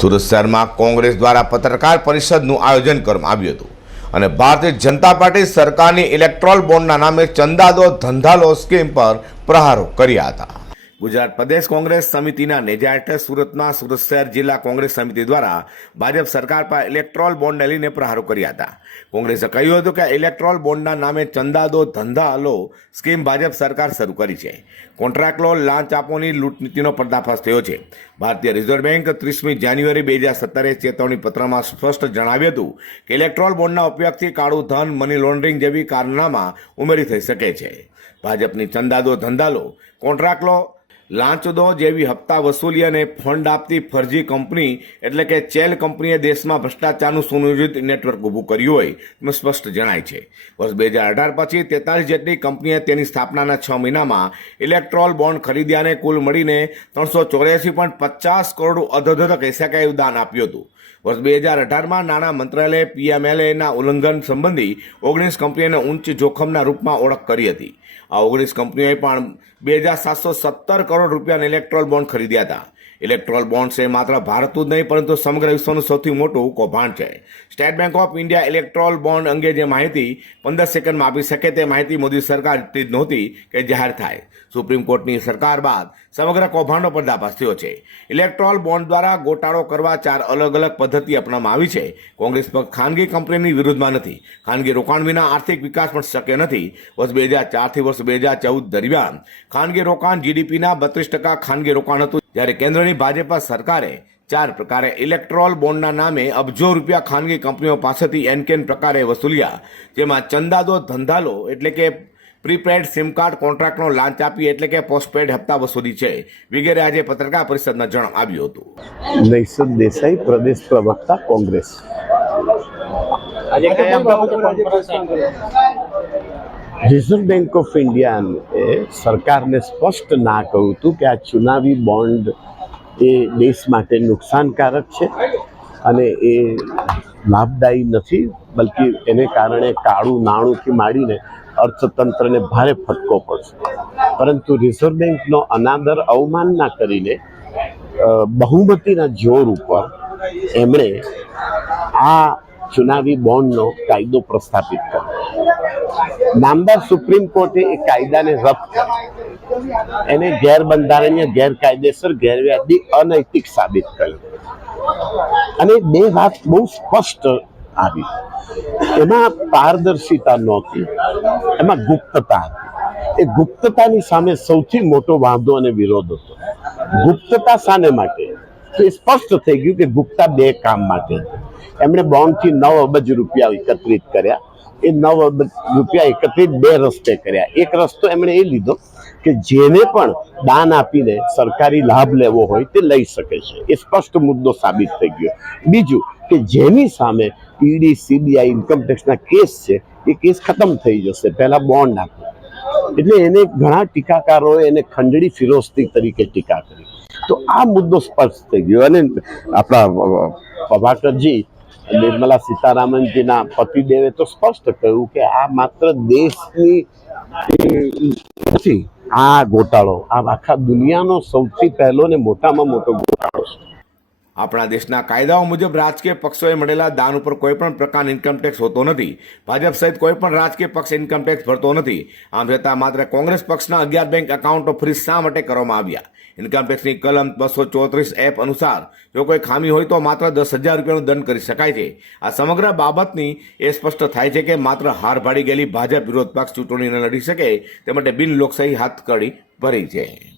સુરત શહેરમાં કોંગ્રેસ દ્વારા પત્રકાર પરિષદનું આયોજન કરવામાં આવ્યું હતું. અને ભારતીય જનતા પાર્ટી સરકારની ઇલેક્ટ્રોલ બોન્ડના નામે ચંદાદો ધંધાલો સ્કીમ પર પ્રહારો કર્યા હતા. ગુજરાત પ્રદેશ કોંગ્રેસ સમિતિના નેજા હેઠળ સુરતમાં સુરત શહેર જિલ્લા કોંગ્રેસ સમિતિ દ્વારા ભાજપ સરકાર પર ઇલેક્ટ્રોલ બોન્ડને લઈને પ્રહારો કર્યા હતા. કોંગ્રેસે કહ્યું હતું કે ઇલેક્ટ્રોલ બોન્ડના નામે ચંદા દો ધંધા લો સ્કીમ ભાજપ સરકાર શરૂ કરી છે. કોન્ટ્રાક્ટ લો લાંચ આપોની લૂંટ નીતિનો પર્દાફાશ થયો છે. ભારતીય રિઝર્વ બેંક ત્રીસમી જાન્યુઆરી બે હજાર સત્તરે ચેતવણી પત્રમાં સ્પષ્ટ જણાવ્યું હતું કે ઇલેક્ટ્રોલ બોન્ડના ઉપયોગથી કાળું ધન મની લોન્ડરિંગ જેવી કારનામાં ઉમેરી થઈ શકે છે. ભાજપની ચંદા દો ધંધા લો કોન્ટ્રાક્ટ લો લાંચ દો જેવી હપ્તા વસૂલી અને ફંડ આપતી ફરજી કંપની, એટલે કે ચેલ કંપનીએ દેશમાં ભ્રષ્ટાચારનું સુનિયોજિત નેટવર્ક ઊભું કર્યું હોય, તેમ સ્પષ્ટ જણાય છે. વર્ષ બે હજાર અઢાર પછી તેતાલીસ જેટલી કંપનીએ તેની સ્થાપનાના છ મહિનામાં ઇલેક્ટ્રોલ બોન્ડ ખરીદ્યાને કુલ મળીને ત્રણસો ચોર્યાસી પોઈન્ટ પચાસ કરોડ અધધધ કહી શકાય આપ્યું હતું. વર્ષ બે હજાર અઢારમાં નાણાં મંત્રાલયે પીએમએલએના ઉલ્લંઘન સંબંધી ઓગણીસ કંપનીઓને ઉચ્ચ જોખમના રૂપમાં ઓળખ કરી હતી. આ ઓગણીસ કંપનીઓએ પણ બે હજાર સાતસો સત્તર કરોડ રૂપિયાના ઇલેક્ટ્રોલ બોન્ડ ખરીદ્યા હતા. ઇલેક્ટ્રોલ બોન્ડ્સ એ માત્ર ભારતનું જ નહીં, પરંતુ સમગ્ર વિશ્વનું સૌથી મોટું કૌભાંડ છે. State Bank of India electoral bond અંગે જે માહિતી પંદર સેકન્ડમાં આપી શકે તે માહિતી મોદી સરકાર જ નહોતી કે જાહેર થાય. સુપ્રીમ કોર્ટની સરકાર બાદ સમગ્ર કૌભાંડનો પર્દાફાશ થયો છે. ઇલેક્ટ્રોલ બોન્ડ દ્વારા ગોટાળો કરવા ચાર અલગ અલગ પદ્ધતિ અપનાવવામાં આવી છે. કોંગ્રેસ પક્ષ ખાનગી કંપનીની વિરુદ્ધમાં નથી. ખાનગી રોકાણ વિના આર્થિક વિકાસ પણ શક્ય નથી. વર્ષ બે હજાર ચારથી વર્ષ બે હજાર ચૌદ દરમિયાન ખાનગી રોકાણ જીડીપીના બત્રીસ ટકા ખાનગી રોકાણ હતું જ્યારે કેન્દ્રની ભાજપા સરકારે ચાર પ્રકારે ઇલેક્ટ્રોલ બોન્ડના નામે અબજો રૂપિયા ખાનગી કંપનીઓ પાસેથી એનકેન પ્રકારે વસૂલ્યા જેમાં ચંદાદો ધંધાલો એટલે કે પ્રીપેડ સિમ કાર્ડ કોન્ટ્રાક્ટનો લાંચ આપી એટલે કે પોસ્ટપેડ હપ્તા વસૂલી છે. વગેરે આજે પત્રકાર પરિષદમાં જણાવ્યું હતું. નૈસદ દેસાઈ પ્રદેશ પ્રવક્તા કોંગ્રેસ. આજે રિઝર્વ બેંક ઓફ ઇન્ડિયાએ સરકારને સ્પષ્ટ ના કહ્યું હતું કે આ ચુનાવી બોન્ડ એ દેશ માટે નુકસાનકારક છે અને એ લાભદાયી નથી, બલકે એને કારણે કાળું નાણુંથી માંડીને અર્થતંત્રને ભારે ફટકો પડશે. પરંતુ રિઝર્વ બેંકનો અનાદર અવમાનના કરીને બહુમતીના જોર ઉપર એમણે આ ચુનાવી બોન્ડનો કાયદો પ્રસ્થાપિત કર્યો. નામદાર સુપ્રીમ કોર્ટે એ કાયદાને રદ કર્યો. એને ગેરબંધારણીય, ગેરકાયદેસર ગેરવ્યાજબી અનૈતિક સાબિત કર્યું. અને બે વાત બહુ સ્પષ્ટ આવી. એમાં પારદર્શિતા નહોતી. એમાં ગુપ્તતા એ ગુપ્તતાની સામે સૌથી મોટો વાંધો અને વિરોધ હતો. ગુપ્તતા શાને માટે? તો એ સ્પષ્ટ થઈ ગયું કે ગુપ્તા બે કામ માટે એમણે બોન્ડથી નવ અબજ રૂપિયા એકત્રિત કર્યા. એ નવ રૂપિયા એકત્રિત બે રસ્તે કર્યા. એક રસ્તો એમણે એ લીધો કે જેને પણ દાન આપીને સરકારી લાભ લેવો હોય તે લઈ શકે છે. એ સ્પષ્ટ મુદ્દો સાબિત થઈ ગયો. બીજું કે જેની સામે ઈડી, સીબીઆઈ ઇન્કમટેક્સના કેસ છે, એ કેસ ખતમ થઈ જશે. પહેલાં બોન્ડ આપ્યો એટલે એને ઘણા ટીકાકારોએ એને ખંડણી ફિરોસ્તી તરીકે ટીકા કરી. તો આ મુદ્દો સ્પષ્ટ થઈ ગયો અને આપણા પ્રભાકરજી નિર્મલા સીતારામનજીના પતિદેવે તો સ્પષ્ટ કહ્યું કે આ માત્ર દેશની નથી, આ ગોટાળો, આ આખા દુનિયાનો સૌથી પહેલો ને મોટામાં મોટો આપણા દેશના કાયદાઓ મુજબ રાજકીય પક્ષોએ મળેલા દાન ઉપર કોઈપણ પ્રકારનો ઇન્કમટેક્સ હોતો નથી. ભાજપ સહિત કોઈપણ રાજકીય પક્ષ ઇન્કમટેક્સ ભરતો નથી. આમ છતાં માત્ર કોંગ્રેસ પક્ષના અગિયાર બેંક એકાઉન્ટો ફ્રીઝ શા માટે કરવામાં આવ્યા? ઇન્કમટેક્સની કલમ બસો ચોત્રીસ એપ અનુસાર જો કોઈ ખામી હોય તો માત્ર દસ હજાર રૂપિયાનો દંડ કરી શકાય છે. આ સમગ્ર બાબતની એ સ્પષ્ટ થાય છે કે માત્ર હાર ભાડી ગયેલી ભાજપ વિરોધ પક્ષ ચૂંટણીને લડી શકે તે માટે બિન લોકશાહી હાથ કડી ભરી છે.